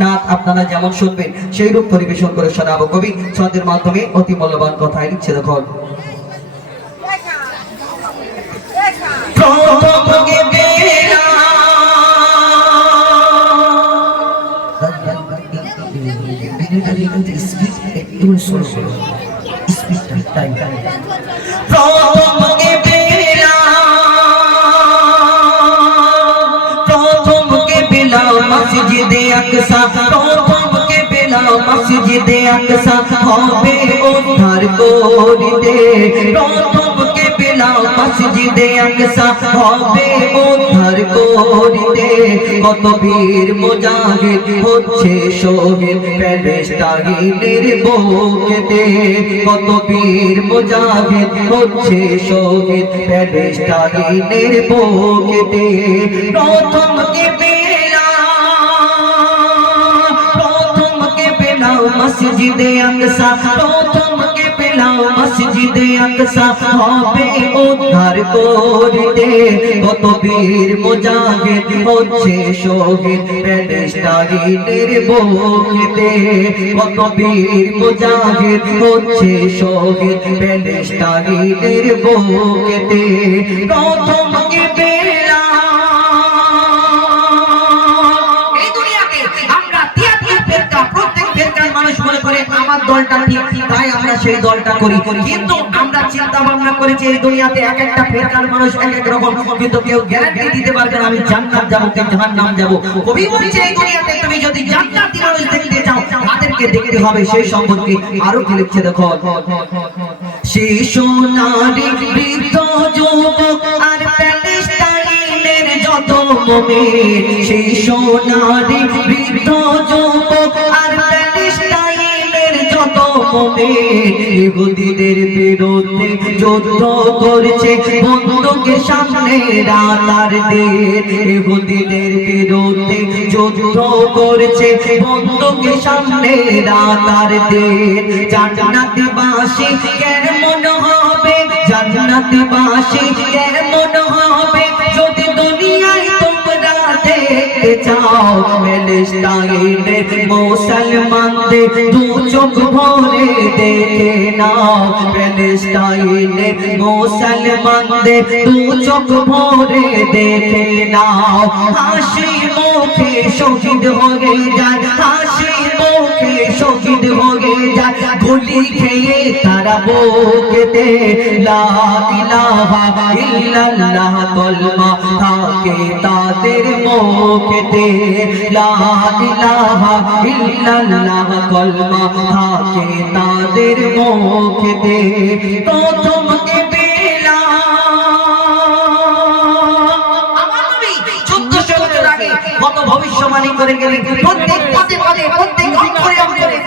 নাথ আপনারা যেমন শুনবেন সেই রূপ পরিবেশন করে শোনাবো। কবি ছন্দের মাধ্যমে অতি মূল্যবান কথায় লিখছে, দেখুন। প্রথমকে বেলা একটু স্লো মসজিদে আকসা প্রথমকে বেলা মসজিদে আকসা, হবে উদ্ধার করিতে প্রথমকে বেলা মসজিদে আকসা, হবে উদ্ধার করিতে কত বীর মুজাহিদ হচ্ছে শহীদ প্যালেস্টাইনের বুকেতে কত বীর মুজাহিদ হচ্ছে শহীদ প্যালেস্টাইনের বুকেতে প্রথম কে বেলা মসজিদে আকসা প্রথম কে বেলা মসজিদে আকসা। হবে উদ্ধার করিতে কত বীর মুজাহিদ হচ্ছে শহীদ। প্যালেস্টাইনের বুকেতে কত বীর মুজাহিদ হচ্ছে শহীদ। প্যালেস্টাইনের বুকেতে প্রথম মনে করে আমার দলটা ঠিক, তাই আমরা সেই দলটা করি। কিন্তু আমরা চিন্তা ভাবনা করেছি এই দুনিয়াতে এক একটা ফেরকার মানুষ এক এক রকম। কিন্তু কেউ গ্যারান্টি দিতে পারবে আমি জান্নাত যাব, কেউ জাহান্নাম যাব। কবি বলছে এই দুনিয়াতে তুমি যদি জান্নাতি মানুষ দেখতে চাও, তাদেরকে দেখতে হবে সেই সম্পর্কে। আরও কি লিখছে দেখো? শিশু, নারী, বৃদ্ধ, যুবক আর প্যালেস্টাইনের যত মুমিন। শিশু, নারী, বৃদ্ধ, যুবক যত মুমিন বিরুদ্ধে যুদ্ধ করছে। বন্দুকের সামনে রাতার দিন ইহুদিদের বিরুদ্ধে যুদ্ধ করছে। বন্দুকের সামনে রাতার দিন জান্নাতবাসী কেমন হবে? জান্নাতবাসী কেমন হবে? দেখতে চাও প্যালেস্টাইনের মুসলমানদের দু চোখ ভরে দেখে নাও। প্যালেস্টাইনের মুসলমানদের দু চোখ ভরে দেখে নাও। হাসি মুখে শহীদ হয়ে যায়, হাসি মুখে শহীদ হয়ে যায়। গুলি খেয়ে তারা বুকেতে থাকে তাদের মুখেতে কলমা থাকে তাদের মুখেতে প্রথম কে বেলা আমার নবী 1400 বছর আগে কত ভবিষ্যবাণী করে গেলেন? প্রত্যেক পদে পদে, প্রত্যেক অক্ষরে অক্ষরে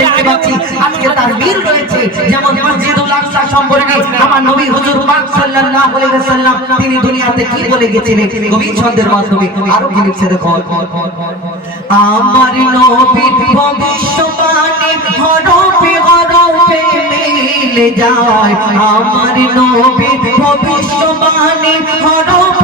দেখতে পাচ্ছি, আজকে তার মিল রয়েছে। যেমন মসজিদুল আকসা সম্পর্কে আমার নবী হুজুর পাক সাল্লাল্লাহু আলাইহি ওয়াসাল্লাম তিনি দুনিয়াতে কি বলে গেছিলেন কবি ছন্দের মাধ্যমে আরও কি লিখছে দেখো। আমার নবীর ভবিষ্যবাণী হরফে হরফে মিলে যায়। আমার নবীর ভবিষ্যবাণী হরফে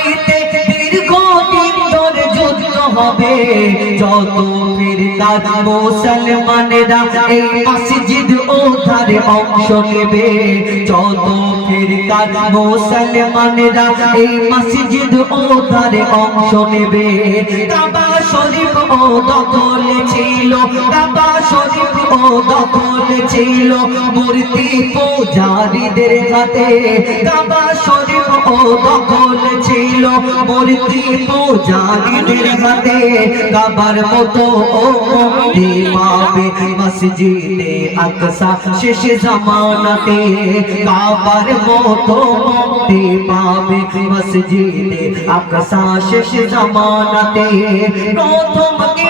হবে। যত ফিরকার মুসলমানেরা এই মসজিদ উদ্ধারে অংশ নেবে, যত ফিরকার মুসলমানেরা এই মসজিদ উদ্ধারে অংশ নেবে। কাবা শরীফ ও দখল ছিল, কাবা শরীফ ও দখল ছিল মূর্তি পূজারীদের হাতে। কাবা শরীফ ও দখল ছিল মূর্তি পূজারীদের হাতে। কাবার মতো ও পাবে মসজিদে আকসা শেষ জামানাতে। কাবার মতো মুক্তি পাবে মসজিদে আকসা শেষ জামানাতে। প্রথম কে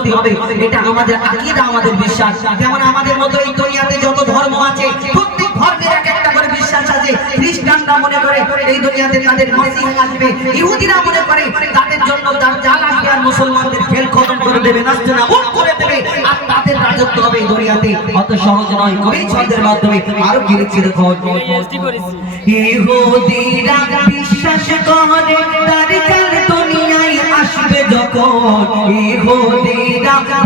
ভর্তি হবে। এটা আমাদের আকীদা, আমাদের বিশ্বাস। যেমন আমাদের মতো এই দুনিয়াতে যত ধর্ম আছে, প্রত্যেক ধর্মের এক একটা করে বিশ্বাস আছে। খ্রিস্টানরা মনে করে এই দুনিয়াতে তাদের মসিহ আসবে। ইহুদিরা মনে করে তাদের জন্য তার জাল আসবে আর মুসলমানদের খেল খতম করে দেবে, নাচতে না করে দেবে। আর তাদের রাজত্ব হবে এই দুনিয়াতে। অত সহজ নয়, কবি ছন্দের মাধ্যমে আরও লিখছে দেখো? ইহুদিরা বিশ্বাস করে, তার জাল দুনিয়ায় আসবে যখন। ইহুদিরা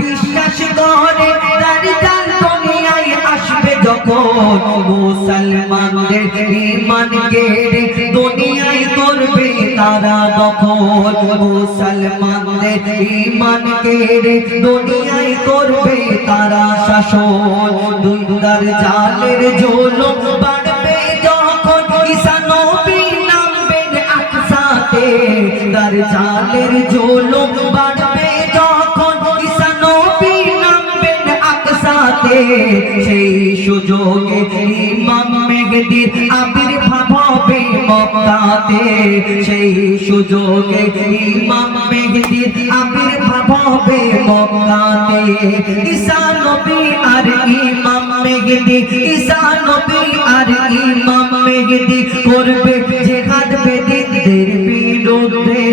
বিশ্বাস করে, তার জাল দুনিয়ায় আসবে যখন মুসলমানদের ইমান গেড়ে দুনিয়ায় করবে তারা দখল মুসলমানদের ইমান গেড়ে দুনিয়ায় করবে তারা শাসন। দুর্গার জালের সেই সুযোগে ইমাম মেহেদির আবির্ভাব হবে মক্কাতে সেই সুযোগে ইমাম মেহেদির আবির্ভাব হবে মক্কাতে ঈসা নবী আর ইমাম মেহেদি, ঈসা নবী আর ইমাম মেহেদি করবে জিহাদ বেদিনদের বিরুদ্ধে।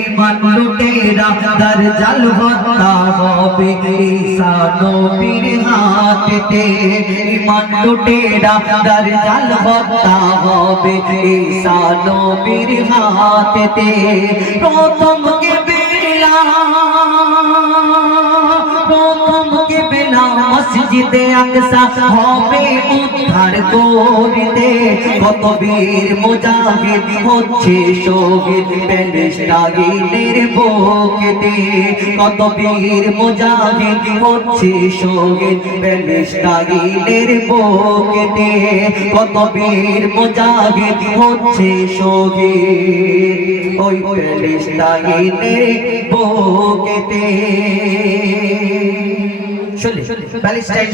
ইমান লুটেরা দার জাল হত্যা হবে ঈসা নবীর হাতেতে। ইমান লুটেরা দার জাল হত্যা হবে ঈসা নবীর হাতেতে। প্রথম কে বেলা প্রথম কে বেলা মসজিদে আকসা হবে উদ্ধার করতে। কত বীর মুজাহিদ হচ্ছে শহীদ প্যালেস্টাইনের বুকেতে কত বীর মুজাহিদ হচ্ছে শহীদ প্যালেস্টাইনের বুকেতে কত বীর মুজাহিদ হচ্ছে শহীদ ওই প্যালেস্টাইনের বুকেতে চলে প্যালেস্টাইন